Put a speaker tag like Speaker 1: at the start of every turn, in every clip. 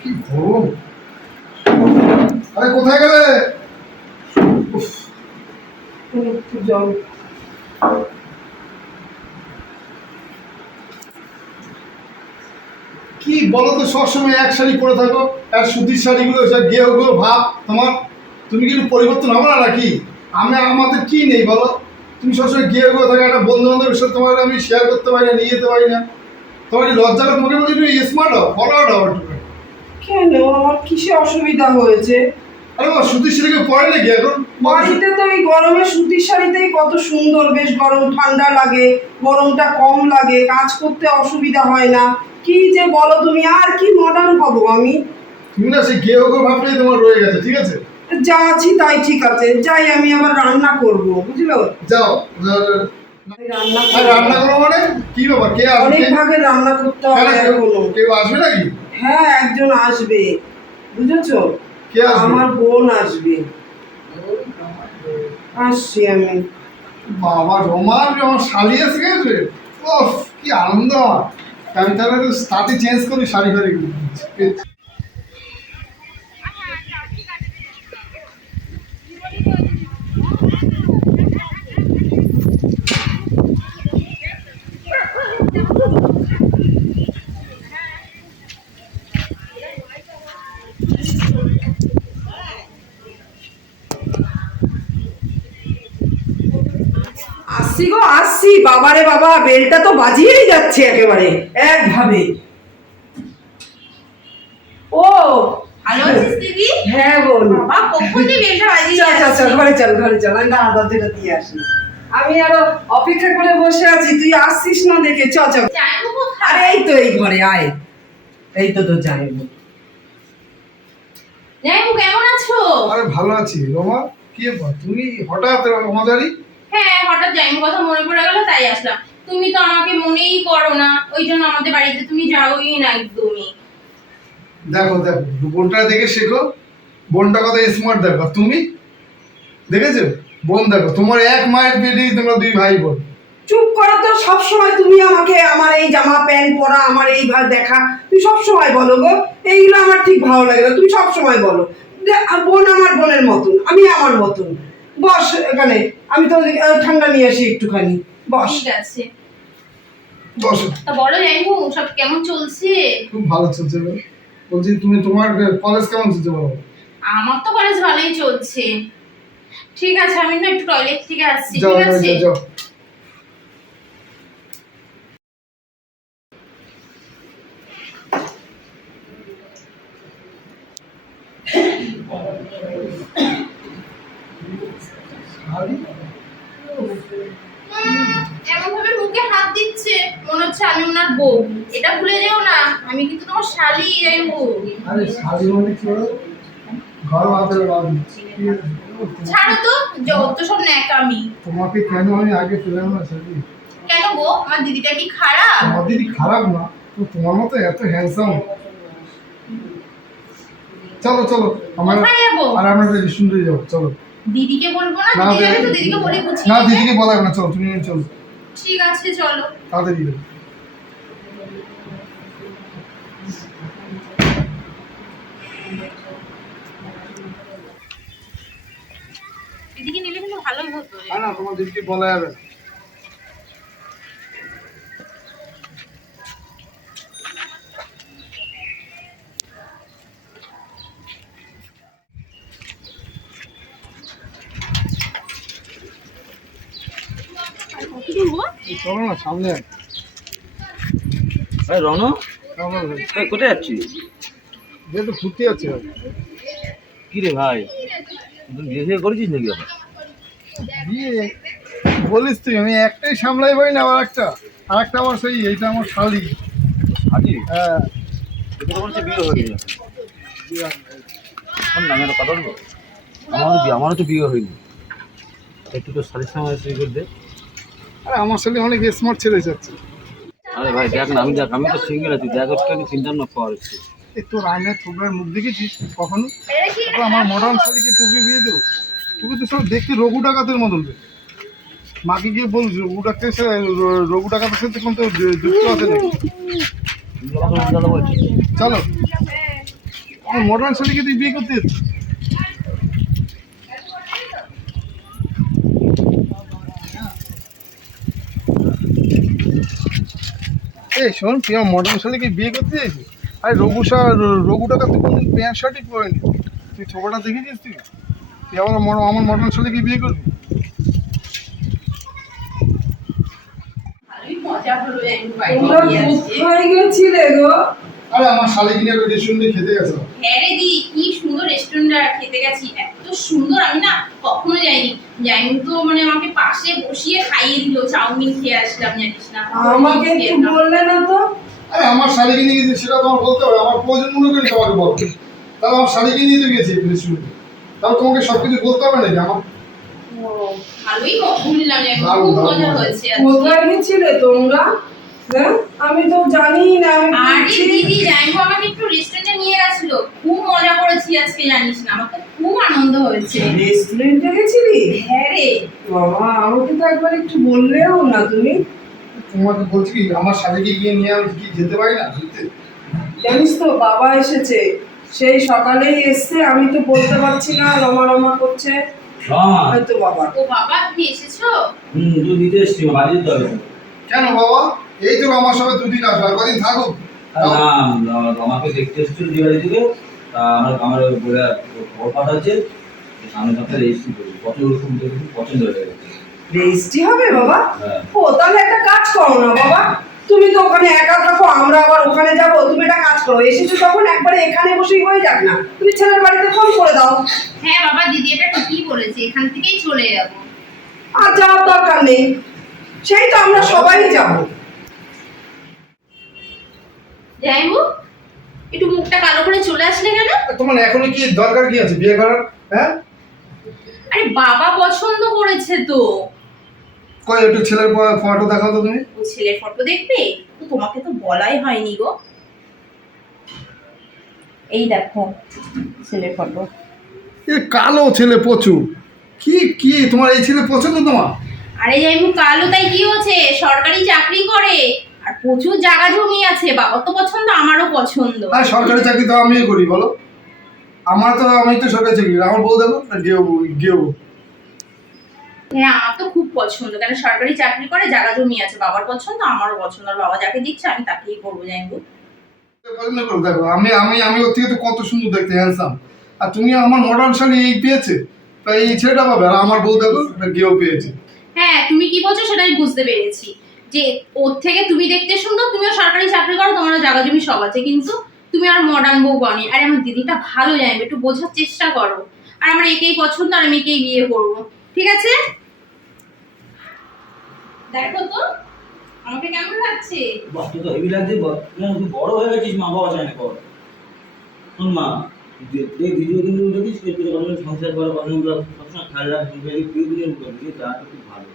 Speaker 1: কি গরম। আরে কোথায় গেলে? কি বলো তো সবসময় এক শাড়ি পরে থাকো আর সুতির শাড়িগুলো সব গেহগুলো ভাব তোমার তুমি কিন্তু পরিবর্তন হবে না নাকি? আমি আমাদের কি নেই বলো? তুমি সবসময় গেহগুলো থাকো একটা বন্ধু বান্ধবের সাথে তোমার আমি শেয়ার করতে পারি না নিয়ে যেতে পারি না। তোমার কি লজ্জা করে মুখে মুখে তুমি স্মার্ট হও ফলো হও
Speaker 2: কেন? আমার কিসে অসুবিধা হয়েছে?
Speaker 1: আরে বাবা সুতির শাড়ি কেউ পরে নাকি এখন?
Speaker 2: বাড়িতে তো এই গরমে সুতির শাড়িতেই কত সুন্দর বেশ গরম ঠান্ডা লাগে গরমটা কম লাগে কাজ করতে অসুবিধা হয় না। কি যে বলো তুমি আর কি মডার্ন হব আমি?
Speaker 1: তুমি না সেই গেহগুলো ভাবটাই তোমার রয়ে গেছে ঠিক আছে?
Speaker 2: যা আছি তাই ঠিক আছে যাই আমি আবার রান্না করব বুঝলো?
Speaker 1: যাও।
Speaker 2: রান্না
Speaker 1: মানে? কি ব্যাপার? কে আসবে?
Speaker 2: অনেক রান্না করতে হবে
Speaker 1: কেউ- আসবে নাকি?
Speaker 2: হ্যাঁ একজন আসবে। বুঝেছ?
Speaker 1: কে
Speaker 2: আমার বোন আসবে। আসছি আমি।
Speaker 1: বাবা রোমান আমার শাড়ি এসে গেছে? ওফ কি আনন্দ। আমি তাহলে তো স্টার্টে চেঞ্জ করি শাড়ি ফাড়ি
Speaker 2: আসছি গো আসছি বাবারে বাবা বেলটা তো বাজিয়েই যাচ্ছে একেবারে একভাবে। ও
Speaker 3: ভালো আছিস দিদি?
Speaker 2: হ্যাঁ বোন
Speaker 3: বাবা কখন বেলটা বাজিয়ে
Speaker 2: চল চল চল ঘরে চল ঘরে চল আমি দরজাটা দিয়ে আসি। আমি আরও অপেক্ষা করে বসে আছি তুই আসছিস না দেখে চ
Speaker 3: কোথায়?
Speaker 2: আরে এই তো এই ঘরে আয়। এই তো তোর জানিব
Speaker 3: জামাইবাবু কেমন আছো?
Speaker 1: আরে ভালো আছি রোমা কি ব্যাপার? তুমি হঠাৎ আমাদারি
Speaker 3: হ্যাঁ হঠাৎ কথা মনে পড়ে গেল। তাই আসলাম। তুমি তো আমাকে মনেই করো না। ওই জন্য আমাদের বাড়িতে তুমি যাওই না একদমই।
Speaker 1: দেখো দেখো বোনটা দেখে শেখো। বোনটা কত স্মার্ট দেখো। তুমি? দেখেছ? বোন দেখো তোমার এক মায়ের পেটেই তোমরা দুই ভাই বোন
Speaker 2: চুপ করো তো সবসময় তুমি আমাকে আমার এই জামা প্যান্ট পরা আমার এই ভাব দেখা তুমি সবসময় বলো গো। এইগুলো আমার ঠিক ভালো লাগে না তুমি সবসময় বলো। যে, বোন আমার বোনের মতন আমি আমার মতন। বস এখানে আমি তো ঠান্ডা নিয়ে আসি একটুখানি। বস।
Speaker 3: ঠিক আছে।
Speaker 1: বস।
Speaker 3: তা বলো জামাইবাবু সব কেমন চলছে?
Speaker 1: খুব ভালো চলছে বলছি তুমি তোমার কলেজ কেমন চলছে বলো?
Speaker 3: আমার তো কলেজ ভালোই চলছে। ঠিক আছে আমি না একটু টয়লেট থেকে আসছি ঠিক
Speaker 1: যাও
Speaker 3: আছে
Speaker 1: যাও, যাও শাড়ি?
Speaker 3: এমন ভাবে মুখে হাত দিচ্ছে মনে হচ্ছে আমি ওনার বউ এটা ভুলে যেও না আমি কিন্তু তোমার শালি যাইবো
Speaker 1: আরে শাড়ি মানে কি বলো? ঘর বাঁধলে বাঁধি।
Speaker 3: ছাড়ো তো যত সব ন্যাকামি
Speaker 1: তোমাকে কেন আমি আগে পেলাম না শাড়ি
Speaker 3: কেন গো? আমার দিদিটা কি খারাপ?
Speaker 1: তোমার দিদি খারাপ না তো তোমার মতো এত হ্যান্ডসাম চলো চলো আমার আর আমরা সুন্দরী যাব চলো।
Speaker 3: দিদিকে বলব না? দিদি যাবে তো
Speaker 1: দিদি-
Speaker 3: দিদিকে বলে
Speaker 1: না দিদিকে বলা না চলো তুমি চলো।
Speaker 3: ঠিক আছে চলো।
Speaker 1: তাড়াতাড়ি
Speaker 3: দিদিকে নিলে কিন্তু ভালোই হতো
Speaker 1: না তোমার দিদিকে বলা যাবে চলো না সামনে
Speaker 4: রণ কোথায় যাচ্ছিস?
Speaker 1: যেহেতু ঘুরতে যাচ্ছে
Speaker 4: কি রে ভাই? তুই বিয়ে করেছিস নাকি আবার?
Speaker 1: বিয়ে বলিস তুই? আমি একটাই সামলাই পাই না আবার একটা। আর একটা আমার সেই এইটা আমার শালি।
Speaker 4: হাজি
Speaker 1: হ্যাঁ।
Speaker 4: এটা বলছে বিয়ে হয়ে গেছে না আমি একটা কথা বলব আমারও বিয়ে আমারও তো বিয়ে হয়নি। একটু তো করে দে।
Speaker 1: আরে আমার শালি অনেক স্মার্ট ছেলে যাচ্ছে
Speaker 4: আরে ভাই দেখ না আমি দেখ আমি তো সিঙ্গেল আছি। দেখ একটু আমি চিন্তা না
Speaker 1: এই তোর আয়নায় থোবরার মুখ দেখেছিস কখনো? তারপর আমার মডার্ন শাড়িকে তোকে বিয়ে দেবো? তোকে তো সব দেখতে রঘু ডাকাতের মতন। মাকে গিয়ে বল রঘু ডাক্তার সাথে রঘু ডাকাতের সাথে কোন তো যুক্ত আছে
Speaker 4: তুমি
Speaker 1: চলো। আমার মডার্ন শাড়িকে তুই বিয়ে করতে? এই শোন তুই আমার মডার্ন শাড়িকে বিয়ে করতে চাইছিস আরে রঘু সা রঘু তুই প্যান্ট শার্টই পরেনি তুই ছোপটা দেখেছিস তুই? তুই আমার মড- আমার মডার্ন শাড়িকে বিয়ে করবি? আরে আমার শালিকে নিয়ে রেস্টুরেন্টে খেতে গেছে।
Speaker 3: হ্যাঁ রে দি কি সুন্দর রেস্টুরেন্টে খেতে গেছি। এত সুন্দর আমি না কখনো যাইনি। যাইনি তো মানে আমাকে পাশে বসিয়ে খাইয়ে দিল চাউমিন খেয়ে আসলাম জানিস না।
Speaker 2: আমাকে একটু বললে না তো?
Speaker 1: আরে আমার শালিকে নিয়ে গেছি সেটা তোমার বলতে হবে আমার প্রয়োজন মনে করি তোমাকে বল তাহলে আমার শালিকে নিয়ে তো গেছি রেস্টুরেন্টে তাহলে তোমাকে সব কিছু বলতে হবে নাকি আমার।
Speaker 2: কোথায় গেছিলে তোমরা? হ্যাঁ? আমি তো জানি না আমি
Speaker 3: আরে। দিদি জাইবু আমাকে একটু রেস্টুরেন্টে নিয়ে গেছিল। খুব মজা করেছি আজকে জানিস না আমার তো খুব আনন্দ হয়েছে।
Speaker 2: রেস্টুরেন্টে গেছিলি?
Speaker 3: হ্যাঁ রে।
Speaker 2: বাবা আমাকে তো একবার একটু বললেও না তুমি।
Speaker 1: তোমাকে বলছি কি আমার শালিকে গিয়ে নিয়ে আমি কি যেতে পারি না ঘুরতে?
Speaker 2: জানিস তো বাবা এসেছে। সেই সকালেই এসছে আমি তো বলতে পারছি না রমা রমা করছে হয়তো বাবা।
Speaker 3: ও বাবা তুমি এসেছ?
Speaker 4: হুম তুই দিতে এসছি বাড়ি হবে
Speaker 1: কেন বাবা? এই তো আমার সঙ্গে দুদিন আসবে আর কদিন থাকুক।
Speaker 4: না আমাকে দেখতে এসেছিল যে বাড়ি থেকে। তা আমার আমার বলে খবর পাঠাচ্ছে। সামনে সপ্তাহে রেজিস্ট্রি করবি কত রকম দেখি পছন্দ হয়ে গেছে।
Speaker 2: রেজিস্ট্রি হবে বাবা।
Speaker 4: হ্যাঁ।
Speaker 2: ও তাহলে একটা কাজ করো না বাবা। তুমি তো ওখানে একা থাকো আমরা আবার ওখানে যাব তুমি একটা কাজ করো। এসেছ তখন একবারে এখানে বসেই হয়ে যাক না। তুমি ছেলের বাড়িতে ফোন করে দাও।
Speaker 3: হ্যাঁ বাবা দিদি এটা ঠিকই বলেছে এখান থেকেই চলে যাব।
Speaker 2: আর যাওয়ার দরকার নেই। সেই তো আমরা সবাই যাব।
Speaker 3: জাইবু একটু মুখটা কালো করে চলে আসলে কেন?
Speaker 1: তোমার এখনও কি দরকার কি আছে বিয়ে করার? হ্যাঁ?
Speaker 3: আরে বাবা পছন্দ করেছে তো।
Speaker 1: কই একটু ছেলের ফটো দেখাও তো তুমি।
Speaker 3: ও ছেলের ফটো দেখবে? তো তোমাকে তো বলাই হয়নি গো। এই দেখো ছেলের ফটো।
Speaker 1: এ কালো ছেলে প্রচুর। কি কি তোমার এই ছেলে পছন্দ তোমার?
Speaker 3: আরে যাইবু কালো তাই কি হচ্ছে? সরকারি চাকরি করে। আর প্রচুর জায়গা জমি আছে বাবার তো পছন্দ আমারও পছন্দ।
Speaker 1: আর সরকারি চাকরি তো আমিও করি বলো। আমার তো আমি তো সরকারি চাকরি করি। আমার বউ দেখো গেও গেও
Speaker 3: হ্যাঁ আমার তো খুব পছন্দ। কেন সরকারি চাকরি করে জায়গা জমি আছে বাবার পছন্দ আমারও পছন্দ আর বাবা যাকে দিচ্ছে আমি তাকেই করব যাইবু
Speaker 1: পছন্দ করো দেখো আমি আমি আমি ওর থেকে তো কত সুন্দর দেখতে হ্যান্ডসাম আর তুমি আমার মডার্ন শাড়ি এই পেয়েছে তাই এই ছেলেটা পাবে আর আমার বউ দেখো গেও পেয়েছে।
Speaker 3: হ্যাঁ তুমি কি বলছো সেটা আমি বুঝতে পেরেছি। যে ওর থেকে তুমি দেখতে সুন্দর তুমিও সরকারি চাকরি করো তোমারও জায়গা জমি সব আছে কিন্তু তুমি আর মডার্ন বউ পাওনি। আরে আমার দিদিটা ভালো জানবে একটু বোঝার চেষ্টা করো। আর আমার একেই পছন্দ আর আমি একেই বিয়ে করব। ঠিক আছে? দেখো তো আমাকে কেমন লাগছে?
Speaker 4: বাহ তুই তো হেভি লাগছে বল না তুই বড় হয়ে গেছিস মা বাবা চায় না কর। শোন মা দেখ ভিডিও কিন্তু দেখিস সংসার সবসময় খেয়াল রাখবি তুই ভিডিও করবি তা তো খুব ভালো।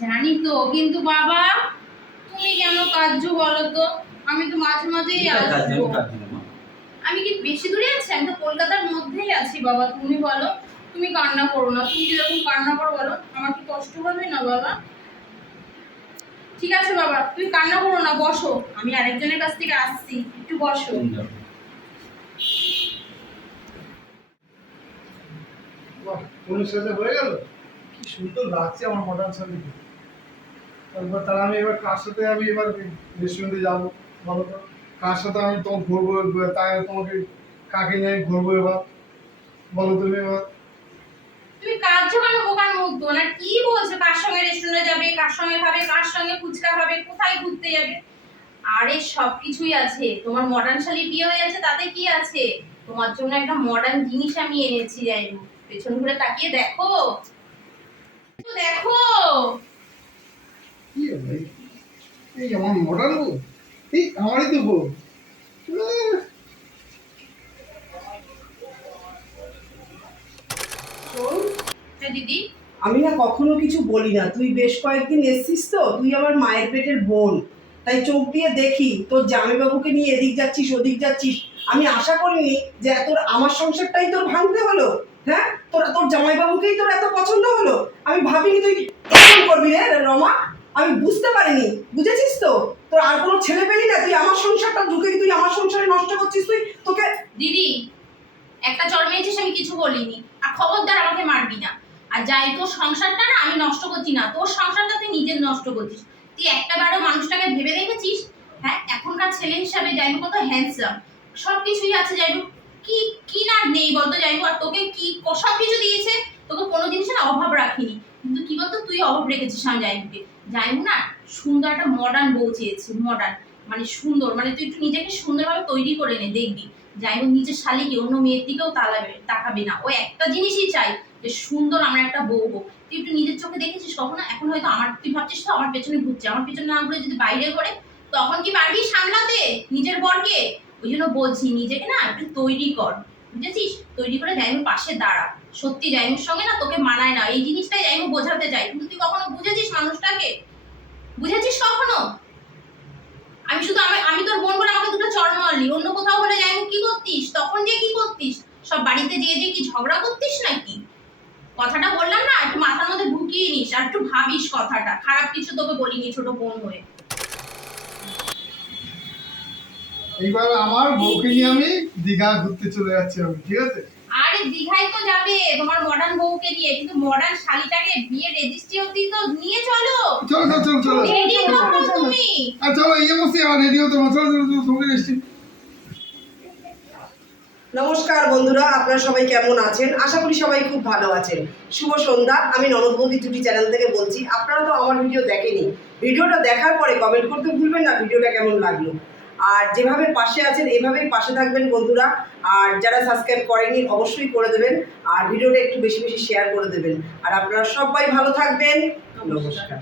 Speaker 3: জানি তো কিন্তু বাবা তুমি কেন কাজু বলো তো? আমি তো মাঝে মাঝেই আসব।
Speaker 4: মা।
Speaker 3: আমি কি বেশি দূরে আছি? আমি তো কলকাতার মধ্যেই আছি বাবা তুমি বলো। তুমি কান্না করো না। তুমি যেরকম কান্না করো বলো আমার কি কষ্ট হবে না বাবা? ঠিক আছে বাবা তুমি কান্না করো না বসো। আমি আরেকজনের কাছ থেকে আসছি একটু বসো।
Speaker 1: বাহ পুলিশ সাথে হয়ে গেল? কি সুন্দর লাগছে আমার মডার্ন তারপর তাহলে আমি এবার কার সাথে আমি এবার রেস্টুরেন্টে যাব? বলো তো কার সাথে আমি তোমার ঘুরবো? তাই তোমাকে কাকে নিয়ে আমি ঘুরবো এবার? বলো তুমি এবার।
Speaker 3: তুমি কাজ জোগানো বোকার মতো না? কি বলছো? কার সঙ্গে রেস্টুরেন্টে যাবে? কার সঙ্গে খাবে? কার সঙ্গে ফুচকা খাবে? কোথায় ঘুরতে যাবে? আরে সব কিছুই আছে। তোমার মডার্ন শাড়ি বিয়ে হয়ে যাচ্ছে তাতে কি আছে? তোমার জন্য একটা মডার্ন জিনিস আমি এনেছি যাই হোক। পেছন ঘুরে তাকিয়ে দেখো। দেখো।
Speaker 1: এই আমার মডার্ন বউ? এই আমারই তো বউ।
Speaker 3: হ্যাঁ দিদি?
Speaker 2: আমি না কখনো কিছু বলি না। তুই বেশ কয়েকদিন এসছিস তো তুই আমার মায়ের পেটের বোন। তাই চোখ দিয়ে দেখি তোর জামাইবাবুকে নিয়ে এদিক যাচ্ছিস ওদিক যাচ্ছিস। আমি আশা করিনি যে তোর আমার সংসারটাই তোর ভাঙতে হলো। হ্যাঁ? তোর তোর জামাইবাবুকেই তোর এত পছন্দ হলো? আমি ভাবিনি তুই এরকম করবি রে রমা? আমি বুঝতে পারিনি বুঝেছিস তো? তোর আর কোনো ছেলে পেলি না? তুই আমার সংসারটা ঢুকে তুই আমার সংসারে নষ্ট করছিস তুই? তোকে
Speaker 3: দিদি একটা জন্মেছিস আমি কিছু বলিনি। আর খবরদার আমাকে মারবি না। আর যাই তোর সংসারটা না আমি নষ্ট করছি না, তোর সংসারটা তুই নিজের নষ্ট করছিস। তুই একটা বারো মানুষটাকে ভেবে দেখেছিস? হ্যাঁ এখনকার ছেলে হিসাবে যাইবো কত হ্যান্ডসাম সব কিছুই আছে যাইবো কি কি না নেই বলতো যাইবো আর তোকে কি সব কিছু দিয়েছে, তোকে কোনো জিনিসের অভাব রাখিনি। কিন্তু কি বলতো, তুই অভাব রেখেছিস আমি যাইবুকে যাইবো না, সুন্দর একটা মডার্ন বউ চেয়েছে মডার্ন মানে সুন্দর মানে তুই একটু নিজেকে সুন্দরভাবে তৈরি করে নে, দেখবি। যাই হোক নিজের শালিকে অন্য মেয়ের দিকেও তালাবে, তাকাবে না। ও একটা জিনিসই চাই যে সুন্দর আমার একটা বউ হোক। তুই একটু নিজের চোখে দেখেছিস কখনো? এখন হয়তো আমার তুই ভাবছিস তো আমার পেছনে ঘুরছে। আমার পেছনে না ঘুরে যদি বাইরে করে তখন কি পারবি সামলাতে? নিজের বরকে? ওই জন্য বলছি, নিজেকে না একটু তৈরি কর। বুঝেছিস? তৈরি করে জাইমুর পাশে দাঁড়া। সত্যি জাইমুর সঙ্গে না তোকে মানায় না। এই জিনিসটাই জাইমু বোঝাতে চাই। কিন্তু তুই কখনো বুঝেছিস মানুষটাকে? বুঝেছিস কখনো? আমি শুধু আমি আমি তোর বোন বলে আমাকে দুটো চড় মারলি। অন্য কোথাও বলে যাই কি করতিস? তখন যে কি করতিস? সব বাড়িতে যেয়ে যে কি ঝগড়া করতিস নাকি? কথাটা বললাম না একটু মাথার মধ্যে ঢুকিয়ে নিস আর একটু ভাবিস কথাটা। খারাপ কিছু তোকে বলিনি ছোট বোন হয়ে।
Speaker 1: এইবার আমার বউকে নিয়ে আমি দীঘা ঘুরতে চলে যাচ্ছি আমি ঠিক আছে?
Speaker 3: আরে দীঘায় তো যাবে তোমার মডার্ন বউকে নিয়ে কিন্তু মডার্ন শালিটাকে বিয়ে রেজিস্ট্রি অব্দি তো নিয়ে চলো।
Speaker 1: চলো চলো চলো
Speaker 3: রেডি হও তুমি।
Speaker 1: আর চলো ইয়ে বসে আমার রেডি হতে হবে। চলো চলো তোমাকে এসছি
Speaker 2: নমস্কার বন্ধুরা, আপনারা সবাই কেমন আছেন? আশা করি সবাই খুব ভালো আছেন। শুভ সন্ধ্যা, আমি ননদ বৌদি টুটি চ্যানেল থেকে বলছি, আপনারা তো আমার ভিডিও দেখেনি। ভিডিওটা দেখার পরে কমেন্ট করতে ভুলবেন না, ভিডিওটা কেমন লাগল? আর যেভাবে পাশে আছেন, এভাবেই পাশে থাকবেন বন্ধুরা। আর যারা সাবস্ক্রাইব করেনি অবশ্যই করে দেবেন। আর ভিডিওটা একটু বেশি বেশি শেয়ার করে দেবেন। আর আপনারা সবাই ভালো থাকবেন। নমস্কার।